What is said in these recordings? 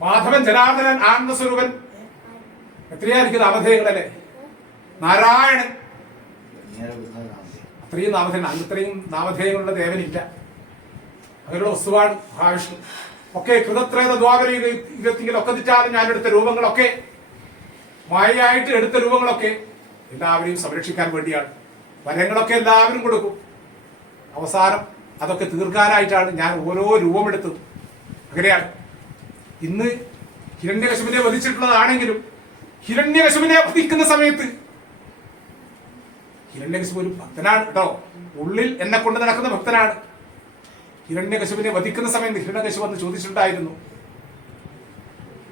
മാധവൻ ജനാർദ്ദനൻ ആനന്ദസ്വരൂപൻ. എത്രയായിരിക്കും നാമധേയങ്ങളല്ലേ നാരായണൻ. അത്രയും നാമധേയൻ അത്രയും നാമധേയങ്ങളുടെ ദേവനില്ല. അവരുടെ വസ്തുവാണ് മഹാവിഷ്ണു. ഒക്കെ കൃതത്രേത ദ്വാപര യുഗത്തിങ്കിലൊക്കെ തെറ്റാലും ഞാൻ എടുത്ത രൂപങ്ങളൊക്കെ മായയായിട്ട് എടുത്ത രൂപങ്ങളൊക്കെ എല്ലാവരെയും സംരക്ഷിക്കാൻ വേണ്ടിയാണ്. വരങ്ങളൊക്കെ എല്ലാവരും കൊടുക്കും. അവസാനം അതൊക്കെ തീർക്കാനായിട്ടാണ് ഞാൻ ഓരോ രൂപമെടുത്തത്. അങ്ങനെയാണ്. ഇന്ന് ഹിരണ്യകശുവിനെ വധിച്ചിട്ടുള്ളതാണെങ്കിലും ഹിരണ്യകശുവിനെ വധിക്കുന്ന സമയത്ത് ഹിരണ്യകശിപു ഒരു ഭക്തനാണ് കേട്ടോ. ഉള്ളിൽ എന്നെ കൊണ്ട് നടക്കുന്ന ഭക്തനാണ്. ഹിരണ്യകശുവിനെ വധിക്കുന്ന സമയത്ത് ഹിരണ്യകശു വന്ന് ചോദിച്ചിട്ടുണ്ടായിരുന്നു.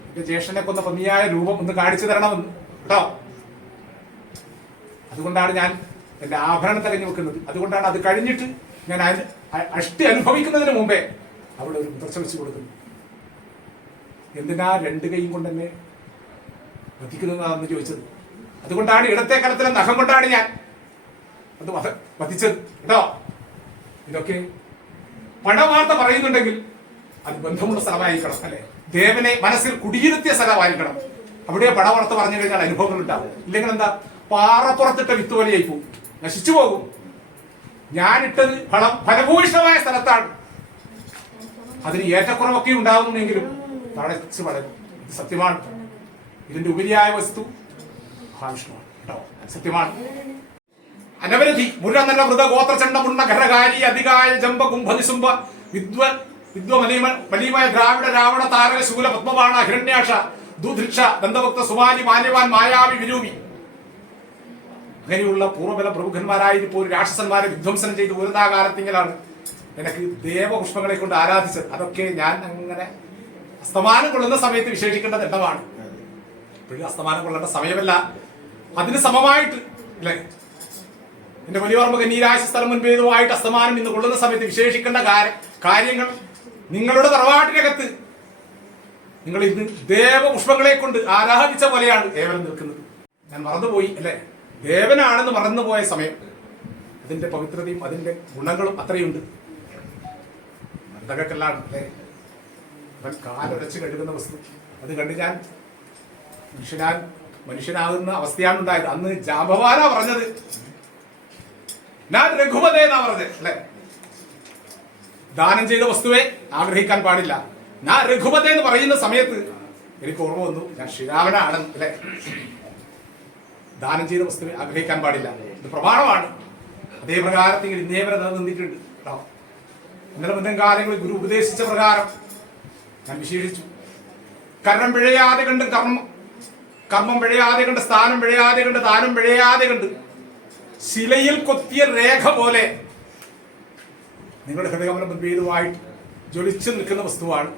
എന്റെ ജ്യേഷ്ഠനെ കൊന്ന പന്നിയായ രൂപം ഒന്ന് കാണിച്ചു തരണമെന്ന് കേട്ടോ. അതുകൊണ്ടാണ് ഞാൻ എന്റെ ആഭരണം തകഞ്ഞു വെക്കുന്നത്. അതുകൊണ്ടാണ് അത് കഴിഞ്ഞിട്ട് ഞാൻ അഷ്ടി അനുഭവിക്കുന്നതിന് മുമ്പേ അവിടെ ഒരു മുദ്രച്ച വെച്ച് കൊടുക്കുന്നു. എന്തിനാ രണ്ട് കൈയും കൊണ്ട് എന്നെ വധിക്കുന്നതാണെന്ന് ചോദിച്ചത്? അതുകൊണ്ടാണ് ഇടത്തെ കരത്തിലെ നഖം കൊണ്ടാണ് ഞാൻ അത് വധ- വധിച്ചത്. കേട്ടോ? ഇതൊക്കെ പണവാർത്ത പറയുന്നുണ്ടെങ്കിൽ അത് ബന്ധമുള്ള സ്ഥലമായിരിക്കണം അല്ലെ? ദേവനെ മനസ്സിൽ കുടിയിരുത്തിയ സ്ഥലമായിരിക്കണം. അവിടെ പണവാർത്ത പറഞ്ഞു കഴിഞ്ഞാൽ അനുഭവങ്ങൾ ഉണ്ടാവും. ഇല്ലെങ്കിൽ എന്താ? പാറപ്പുറത്തിട്ട വിത്ത് പോലെയായി പോകും നശിച്ചു പോകും. ഞാനിട്ടത് ഫലം ഫലഭൂയിഷ്ടമായ സ്ഥലത്താണ്. അതിന് ഏറ്റക്കുറവൊക്കെ ഉണ്ടാകുന്നുണ്ടെങ്കിലും തടച്ച് വളരും. ഇത് സത്യമാണ് ഇതിന്റെ ഉപരിയായ വസ്തു മഹാവിഷ്ണുവാണ് കേട്ടോ. സത്യമാണ്. അനവരധി മുരനല മൃത ഗോത്രചണ്ഡ മുണ്ണ ഘരകാരി അധികായ ജംബ കുംഭനിസുംബ വിദ്വ വിദ്വ മലീമ മലീമയ ദ്രാവിഡ രാവണ താരക ശൂല പത്മബാണ ഹിരണ്യാക്ഷ ദുധൃക്ഷ ദന്തഭക്ത സുമാലി മാന്യവാൻ മായാവി വിരൂപി. അങ്ങനെയുള്ള പൂർവബല പ്രമുഖന്മാരായിരിക്കും ഒരു രാക്ഷസന്മാരെ വിധ്വംസനം ചെയ്ത് ഉയർന്നാകാലത്തിങ്കിലാണ് എനിക്ക് ദേവപുഷ്പങ്ങളെ കൊണ്ട് ആരാധിച്ചത്? അതൊക്കെ ഞാൻ അങ്ങനെ അസ്തമാനം കൊള്ളുന്ന സമയത്ത് വിശേഷിക്കേണ്ടത് എണ്ണമാണ് ഇപ്പോഴും അസ്തമാനം കൊള്ളേണ്ട സമയമല്ല. അതിന് സമമായിട്ട് അല്ലേ? എന്റെ വലിയ ഓർമ്മ കന്നീരാശ സ്ഥലം മുൻപേതുമായിട്ട് അസ്തമാനം ഇന്ന് കൊള്ളുന്ന സമയത്ത് വിശേഷിക്കേണ്ട കാര്യങ്ങൾ നിങ്ങളുടെ തറവാട്ടിനകത്ത്. നിങ്ങൾ ഇന്ന് ദേവപുഷ്പങ്ങളെ കൊണ്ട് ആരാധിച്ച പോലെയാണ് ദേവൻ നിൽക്കുന്നത്. ഞാൻ മറന്നുപോയി അല്ലേ? ദേവനാണെന്ന് മറന്നുപോയ സമയം. അതിന്റെ പവിത്രതയും അതിന്റെ ഗുണങ്ങളും അത്രയുണ്ട്. മന്ദകക്കല്ലാണ് അല്ലേ? അവൻ കാലുടച്ച് കഴുകുന്ന വസ്തു. അത് കണ്ട് ഞാൻ മനുഷ്യനാൻ മനുഷ്യനാകുന്ന അവസ്ഥയാണ് ഉണ്ടായത്. അന്ന് ജാമ്പവാന പറഞ്ഞത്. ഞാൻ രഘുപതേ എന്നാ പറഞ്ഞത് അല്ലെ? ദാനം ചെയ്ത വസ്തുവെ ആഗ്രഹിക്കാൻ പാടില്ല. ഞാൻ രഘുപത എന്ന് പറയുന്ന സമയത്ത് എനിക്ക് ഓർമ്മ വന്നു ഞാൻ ശ്രീരാമനാണ് അല്ലെ? ദാനം ചെയ്ത വസ്തുവെ ആഗ്രഹിക്കാൻ പാടില്ല. ഇത് പ്രമാണമാണ്. അതേ പ്രകാരത്തിൽ ഇന്നേ വരെ നിലനിന്നിട്ടുണ്ട്. കേട്ടോ. ഇന്നലെ മുന്നം കാലങ്ങളിൽ ഗുരു ഉപദേശിച്ച പ്രകാരം ഞാൻ വിശേഷിച്ചു. കർമ്മം പിഴയാതെ കണ്ട് കർമ്മം കർമ്മം പിഴയാതെ കണ്ട് സ്ഥാനം പിഴയാതെ കണ്ട് താനം പിഴയാതെ കണ്ട് ശിലയിൽ കൊത്തിയ രേഖ പോലെ നിങ്ങളുടെ ഹൃദയകമലം ഗംഭീരമായിട്ട് ജ്വലിച്ചു നിൽക്കുന്ന വസ്തുവാണ്